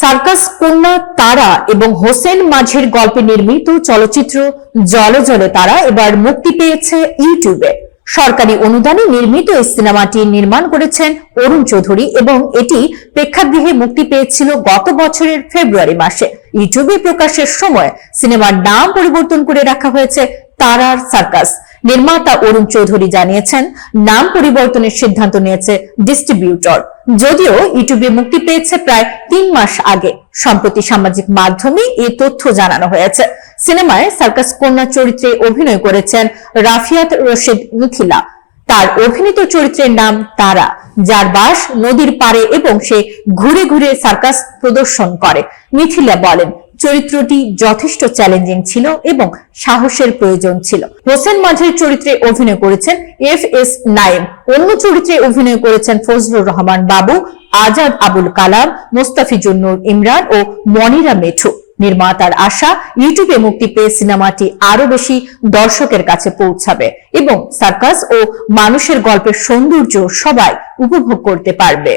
Circus কন্যা তারা এবং হোসেন মাঝির গল্পে নির্মিত চলচ্চিত্র জলে জলে তারা এবার মুক্তি পেয়েছে ইউটিউবে। সরকারি অনুদানে নির্মিত এই সিনেমাটি নির্মাণ করেছেন অরুণ চৌধুরী এবং এটি প্রেক্ষাগৃহে মুক্তি পেয়েছিল গত বছরের ফেব্রুয়ারি মাসে। ইউটিউবে প্রকাশের সময় সিনেমার নাম পরিবর্তন করে রাখা হয়েছে তারার সার্কাস। নির্মাতা অরুণ চৌধুরী জানিয়েছেন, নাম পরিবর্তনের সিদ্ধান্ত নিয়েছে ডিস্ট্রিবিউটর। যদিও ইউটিউবে মুক্তি পেয়েছে প্রায় 3 মাস আগে, সম্প্রতি সামাজিক মাধ্যমে এই তথ্য জানানো হয়েছে। সিনেমায় সার্কাস কন্যা চরিত্রে অভিনয় করেছেন রাফিয়াত রশিদ মিথিলা। তার অভিনীত চরিত্রের নাম তারা, যার বাস নদীর পাড়ে এবং সে ঘুরে ঘুরে সার্কাস প্রদর্শন করে। মিথিলা বলেন, চরিত্রটি যথেষ্ট চ্যালেঞ্জিং ছিল এবং সাহসের প্রয়োজন ছিল। হোসেন মাঝির চরিত্রে অভিনয় করেছেন FS নাইম। অন্য চরিত্রে অভিনয় করেছেন ফজলুর রহমান বাবু, আজাদ আবুল কালাম, মোস্তাফিজুর নূর ইমরান ও মনিরা মেঠু। নির্মাতার আশা, ইউটিউবে মুক্তি পেয়ে সিনেমাটি আরো বেশি দর্শকের কাছে পৌঁছাবে এবং সার্কাস ও মানুষের গল্পের সৌন্দর্য সবাই উপভোগ করতে পারবে।